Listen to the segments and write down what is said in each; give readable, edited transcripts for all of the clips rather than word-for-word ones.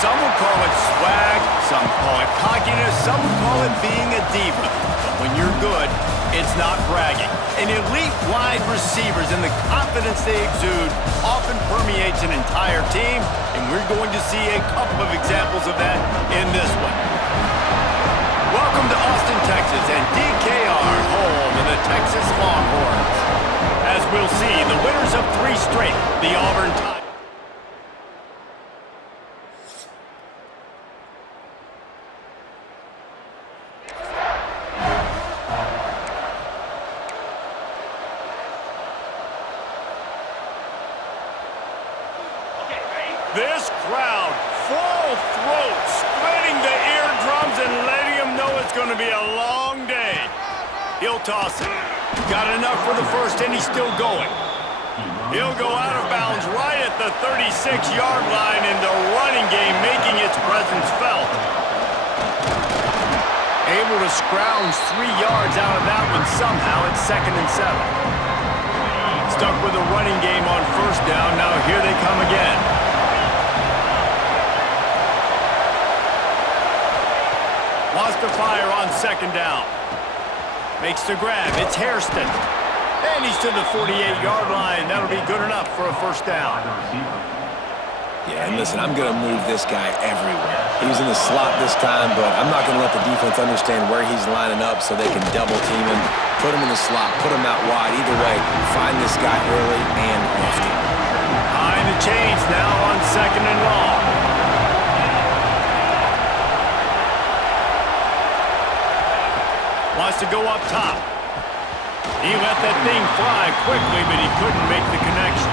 Some would call it swag, some call it cockiness, some would call it being a diva. But when you're good, it's not bragging. And elite wide receivers and the confidence they exude often permeates an entire team, and we're going to see a couple of examples of that in this one. Welcome to Austin, Texas, and DKR, home of the Texas Longhorns. As we'll see, the winners of 3 straight, the Auburn Tigers. This crowd, full throat, splitting the eardrums and letting them know it's going to be a long day. He'll toss it. Got enough for the first, and he's still going. He'll go out of bounds right at the 36-yard line, and the running game making its presence felt. Able to scrounge 3 yards out of that one somehow at 2nd and 7. Stuck with the running game on first down. Now here they come again. Wants to fire on 2nd down. Makes the grab. It's Hairston. And he's to the 48-yard line. That'll be good enough for a first down. Yeah, and listen, I'm going to move this guy everywhere. He was in the slot this time, but I'm not going to let the defense understand where he's lining up so they can double team him, put him in the slot, put him out wide. Either way, find this guy early and often. Behind the chains now on 2nd and long. Wants to go up top. He let that thing fly quickly, but he couldn't make the connection.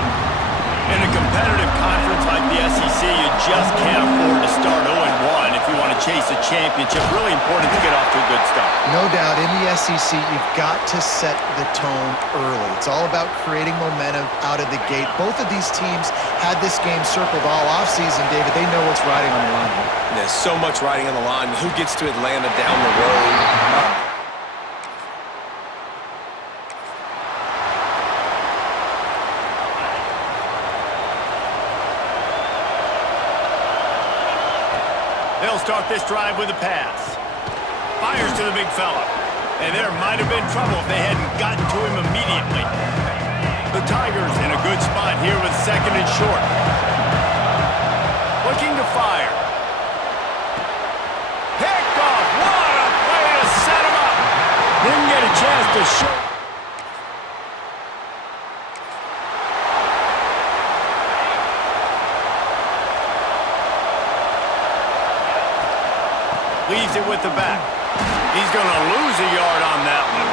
In a competitive conference like the SEC, you just can't afford to start 0-1 if you want to chase a championship. Really important to get off to a good start. No doubt, in the SEC, you've got to set the tone early. It's all about creating momentum out of the gate. Both of these teams had this game circled all offseason, David. They know what's riding on the line here. There's so much riding on the line. Who gets to Atlanta down the road? They'll start this drive with a pass. Fires to the big fella. And there might have been trouble if they hadn't gotten to him immediately. The Tigers in a good spot here with 2nd and short. Looking to fire. Picked off. What a play to set him up. Didn't get a chance to show. Leaves it with the back. He's going to lose a yard on that one.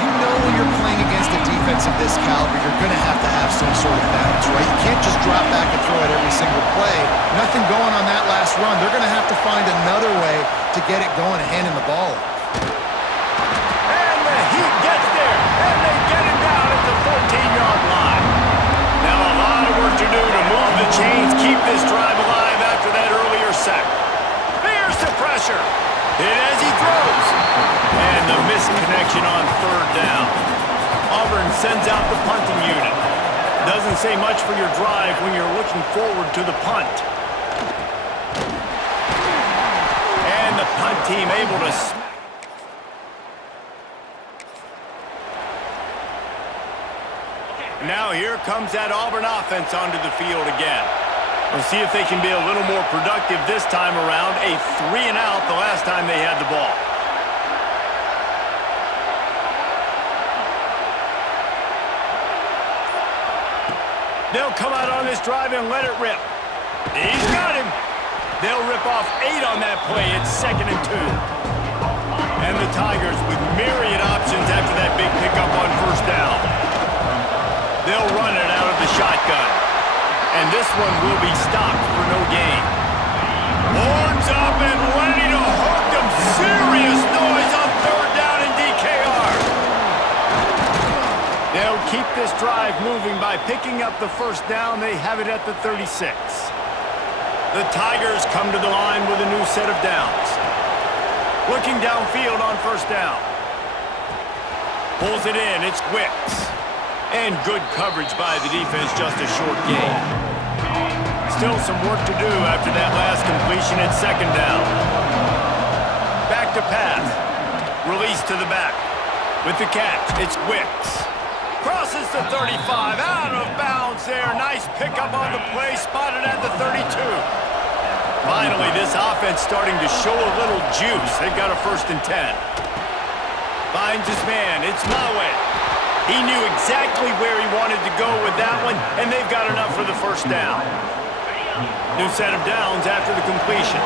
You know when you're playing against a defense of this caliber, you're going to have some sort of balance, right? You can't just drop back and throw it every single play. Nothing going on that last run. They're going to have to find another way to get it going and handing the ball off. And the Heat gets there, and they get it down at the 14-yard line. Now a lot of work to do to move the chains, keep this drive alive after that earlier sack. The pressure. Hit as he throws. And the misconnection on 3rd down. Auburn sends out the punting unit. Doesn't say much for your drive when you're looking forward to the punt. And the punt team able to smack. Now here comes that Auburn offense onto the field again. We'll see if they can be a little more productive this time around. A 3-and-out the last time they had the ball. They'll come out on this drive and let it rip. He's got him. They'll rip off 8 on that play. It's 2nd and 2. And the Tigers with myriad options after that big pickup on first down. They'll run it out of the shotgun. And this one will be stopped for no gain. Horns up and ready to hook them. Serious noise on 3rd down in DKR. They'll keep this drive moving by picking up the first down. They have it at the 36. The Tigers come to the line with a new set of downs. Looking downfield on first down. Pulls it in. It's Wicks. And good coverage by the defense, just a short gain. still some work to do after that last completion at second down. Back to pass. Release to the back. With the catch, it's Wicks. Crosses the 35, out of bounds there. Nice pickup on the play, spotted at the 32. Finally, this offense starting to show a little juice. They've got a 1st and 10. Finds his man, it's Mawe. He knew exactly where he wanted to go with that one, and they've got enough for the 1st down. New set of downs after the completion.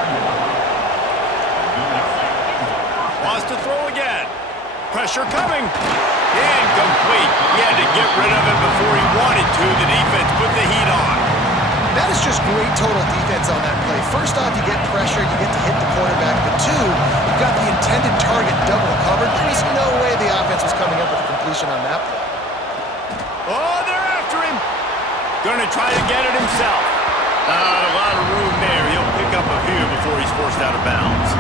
Wants to throw again. Pressure coming. Incomplete. He had to get rid of it before he wanted to. The defense put the heat on. That is just great total defense on that play. First off, you get pressure, you get to hit the quarterback. But two, you've got the intended target double covered. There was no way the offense was coming up with a completion on that play. Oh, they're after him. Gonna try to get it himself. Not a lot of room there. He'll pick up a few before he's forced out of bounds.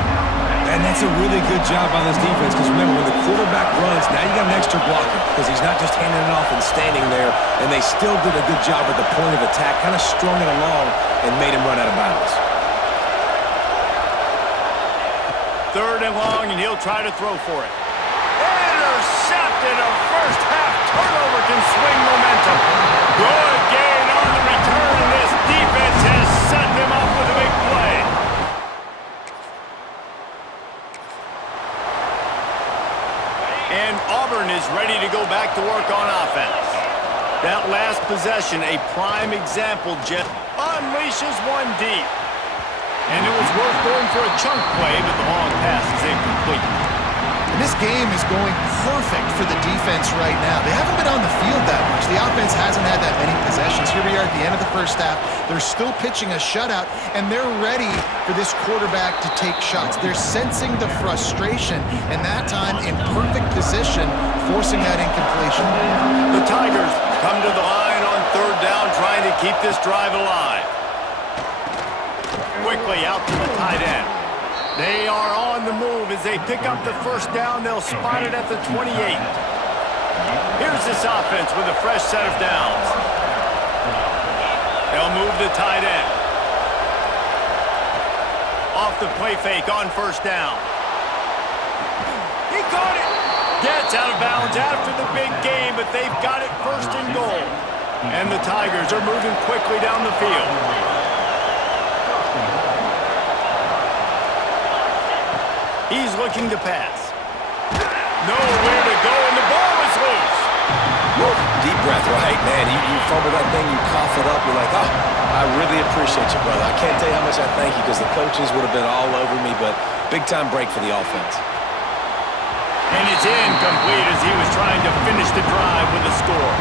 And that's a really good job on this defense, because remember, when the quarterback runs, now you got an extra blocker, because he's not just handing it off and standing there, and they still did a good job at the point of attack, kind of strung it along and made him run out of bounds. 3rd and long, and he'll try to throw for it. Intercepted. A first-half turnover can swing momentum. Good gain on the return, and this defense has set them up with a big play. And Auburn is ready to go back to work on offense. That last possession, a prime example, Jeff, unleashes one deep. And it was worth going for a chunk play, but the long pass is incomplete. And this game is going perfect for the defense right now. They haven't been on the field that much. The offense hasn't had that many possessions. Here we are at the end of the 1st half. They're still pitching a shutout, and they're ready for this quarterback to take shots. They're sensing the frustration, and that time in perfect position, forcing that incompletion. The Tigers come to the line on 3rd down, trying to keep this drive alive. Quickly out to the tight end. They are on the move as they pick up the 1st down. They'll spot it at the 28. Here's this offense with a fresh set of downs. They'll move the tight end. Off the play fake on 1st down. He caught it. Gets out of bounds after the big game, but they've got it 1st and goal. And the Tigers are moving quickly down the field. He's looking to pass. Nowhere to go, and the ball is loose. Woo. Deep breath, right? Man, you fumble that thing, you cough it up, you're like, oh, I really appreciate you, brother. I can't tell you how much I thank you, because the coaches would have been all over me, but big-time break for the offense. And it's incomplete as he was trying to finish the drive with a score.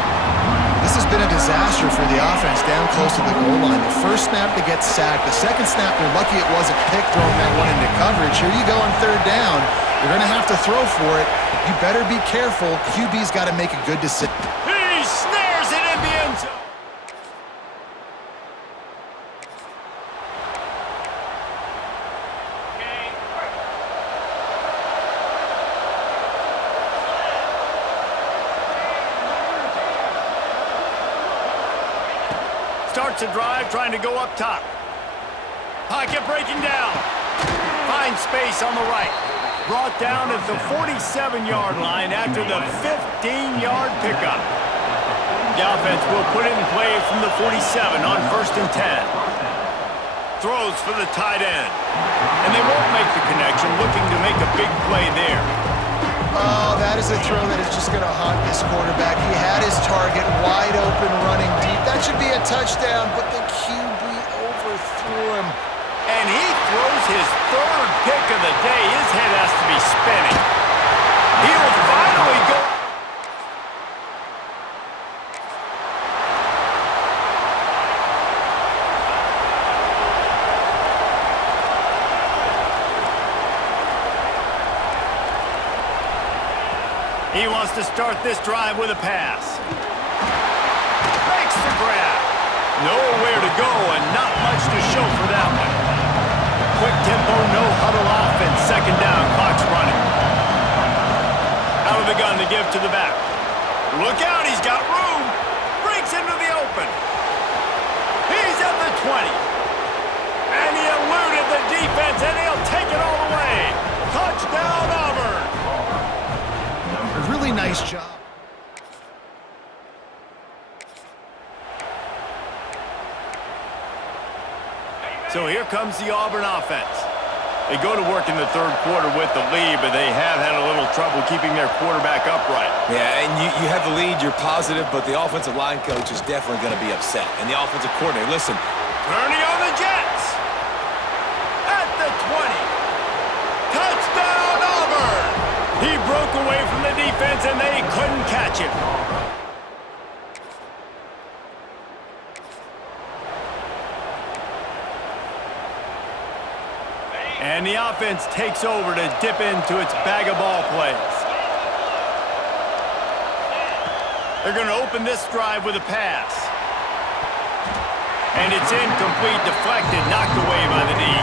This has been a disaster for the offense down close to the goal line. The 1st snap, they get sacked. The 2nd snap, they're lucky it wasn't picked, throwing that one into coverage. Here you go on 3rd down. You're going to have to throw for it. You better be careful. QB's got to make a good decision. He snares it in the end zone. Starts a drive, trying to go up top. Pocket breaking down. Finds space on the right. Brought down at the 47-yard line after the 15-yard pickup. The offense will put it in play from the 47 on 1st and 10. Throws for the tight end. And they won't make the connection, looking to make a big play there. Oh, that is a throw that is just going to haunt this quarterback. He had his target wide open, running deep. That should be a touchdown, but the QB overthrew him. And he throws his 3rd pick of the day. His head has to be spinning. He'll finally go. He wants to start this drive with a pass. Makes the grab. Nowhere to go and not much to show for that one. Quick tempo, no huddle offense. 2nd down, clock's running. Out of the gun to give to the back. Look out, he's got room. Breaks into the open. He's at the 20. So here comes the Auburn offense. They go to work in the third quarter with the lead, but they have had a little trouble keeping their quarterback upright. Yeah, and you have the lead, you're positive, but the offensive line coach is definitely going to be upset. And the offensive coordinator, listen. Turning on the Jets. At the 20. Touchdown, Auburn! He broke away from the defense, and they couldn't catch him. And the offense takes over to dip into its bag of ball plays. They're going to open this drive with a pass. And it's incomplete, deflected, knocked away by the knee.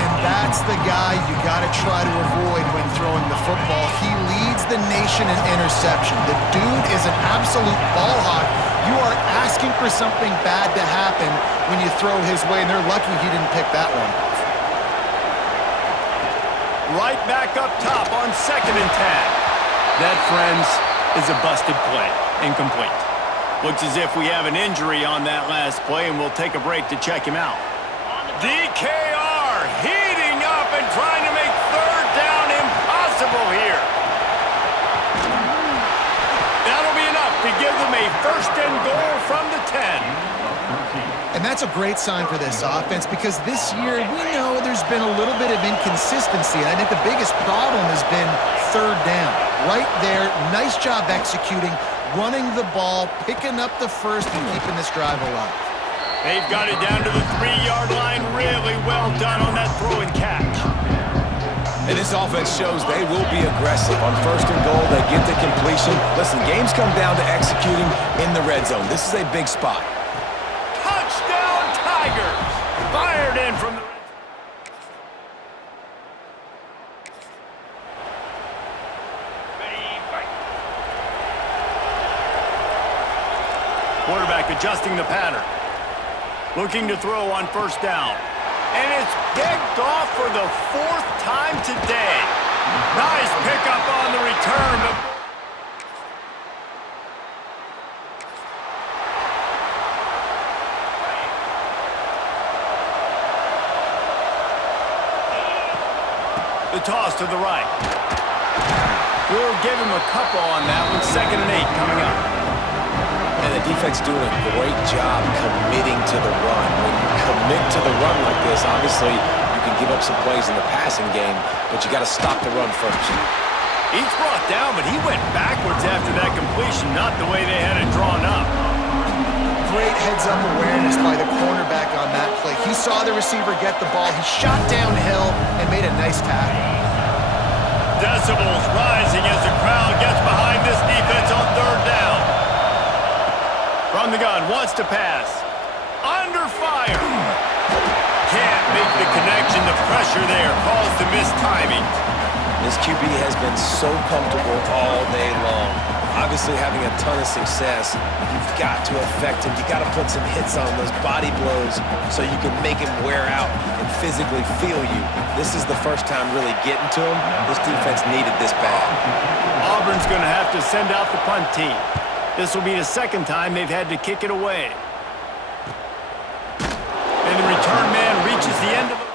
And that's the guy you got to try to avoid when throwing the football. He leads the nation in interception. The dude is an absolute ball hawk. You are asking for something bad to happen when you throw his way, and they're lucky he didn't pick that one. Right back up top on 2nd and 10. That, friends, is a busted play. Incomplete. Looks as if we have an injury on that last play, and we'll take a break to check him out. DKR heating up and trying to make 3rd down impossible here. That'll be enough to give them a 1st and goal from the 10. And that's a great sign for this offense because this year we know there's been a little bit of inconsistency, and I think the biggest problem has been 3rd down. Right there, nice job executing, running the ball, picking up the 1st, and keeping this drive alive. They've got it down to the 3-yard line. Really well done on that throw and catch. And this offense shows they will be aggressive. On 1st and goal, they get the completion. Listen, games come down to executing in the red zone. This is a big spot. Touchdown, Tigers! Fired in from the... Quarterback adjusting the pattern. Looking to throw on 1st down. And it's picked off for the 4th time today. Nice pickup on the return. The toss to the right. We'll give him a couple on that one. 2nd and 8 coming up. And the defense doing a great job committing to the run. When you commit to the run like this, obviously you can give up some plays in the passing game, but you got to stop the run first. He's brought down, but he went backwards after that completion, not the way they had it drawn up. Great heads-up awareness by the cornerback on that play. He saw the receiver get the ball. He shot downhill and made a nice tackle. Decibels rising as the crowd gets behind this defense on 3rd down. From the gun, wants to pass. Under fire. Can't make the connection. The pressure there caused the missed timing. This QB has been so comfortable all day long. Obviously having a ton of success, you've got to affect him. You got to put some hits on those body blows so you can make him wear out and physically feel you. This is the first time really getting to him. This defense needed this bad. Auburn's going to have to send out the punt team. This will be the 2nd time they've had to kick it away. And the return man reaches the end of the...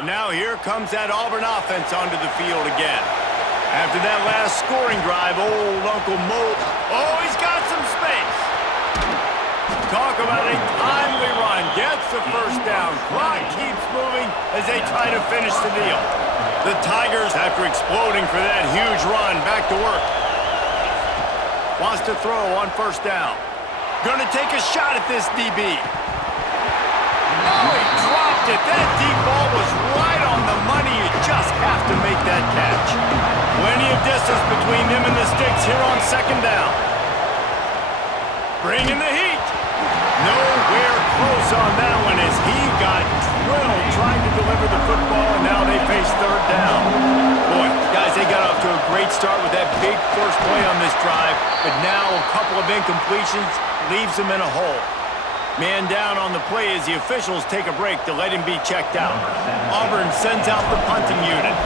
Now here comes that Auburn offense onto the field again. After that last scoring drive, old Uncle Mo, oh, he's got some space. Talk about a timely run. Gets the 1st down. Clock keeps moving as they try to finish the deal. The Tigers, after exploding for that huge run, back to work. Wants to throw on 1st down. Gonna take a shot at this DB. Oh, he dropped it. That deep ball was right on the money. You just have to make that catch. Plenty of distance between them and the sticks here on 2nd down. Bringing the heat. No We're close on that one as he got drilled trying to deliver the football, and now they face third down. Boy, guys, they got off to a great start with that big first play on this drive, but now a couple of incompletions leaves them in a hole. Man down on the play as the officials take a break to let him be checked out. Auburn sends out the punting unit.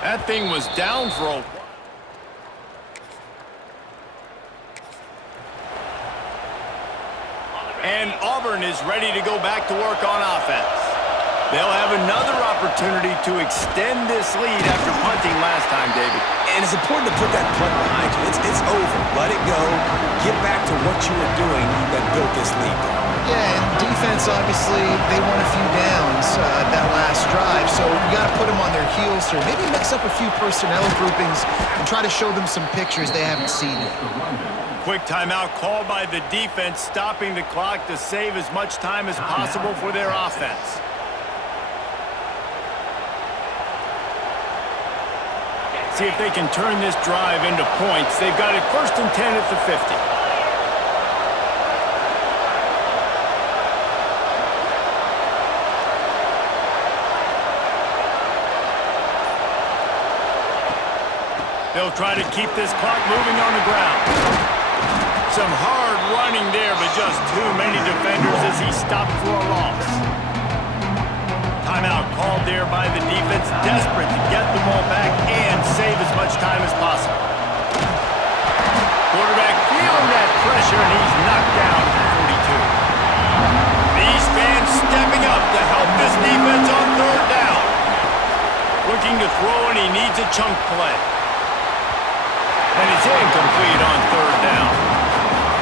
That thing was down for a while. And Auburn is ready to go back to work on offense. They'll have another opportunity to extend this lead after punting last time, David. And it's important to put that punt behind you. It's over. Let it go. Get back to what you were doing that built this lead. Yeah, and defense, obviously, they won a few downs that last drive, so you got to put them on their heels here. Maybe mix up a few personnel groupings and try to show them some pictures they haven't seen yet. Quick timeout called by the defense, stopping the clock to save as much time as possible for their offense. See if they can turn this drive into points. They've got it 1st and 10 at the 50. They'll try to keep this clock moving on the ground. Some hard running there, but just too many defenders as he stopped for a loss. Timeout called there by the defense, desperate to get the ball back and save as much time as possible. Quarterback feeling that pressure, and he's knocked down for 42. These fans stepping up to help this defense on third down. Looking to throw, and he needs a chunk play. And it's incomplete on third down.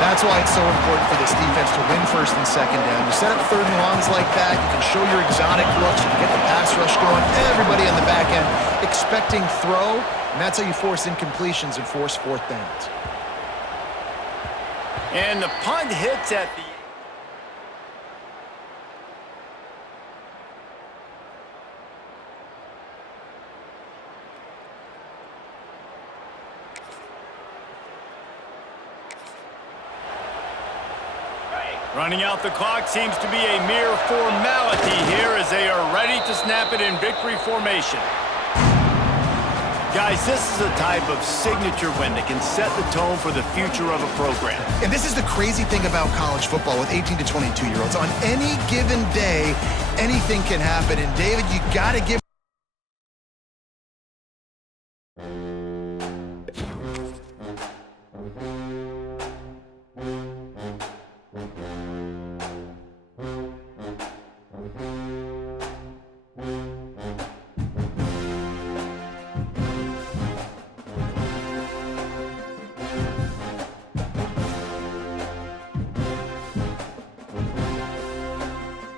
That's why it's so important for this defense to win 1st and 2nd down. You set up 3rd and longs like that, you can show your exotic looks, you can get the pass rush going, everybody on the back end expecting throw, and that's how you force incompletions and force 4th downs. And the punt hits at the... Running out the clock seems to be a mere formality here as they are ready to snap it in victory formation. Guys, this is a type of signature win that can set the tone for the future of a program. And this is the crazy thing about college football with 18 to 22-year-olds. On any given day, anything can happen. And David, you got to give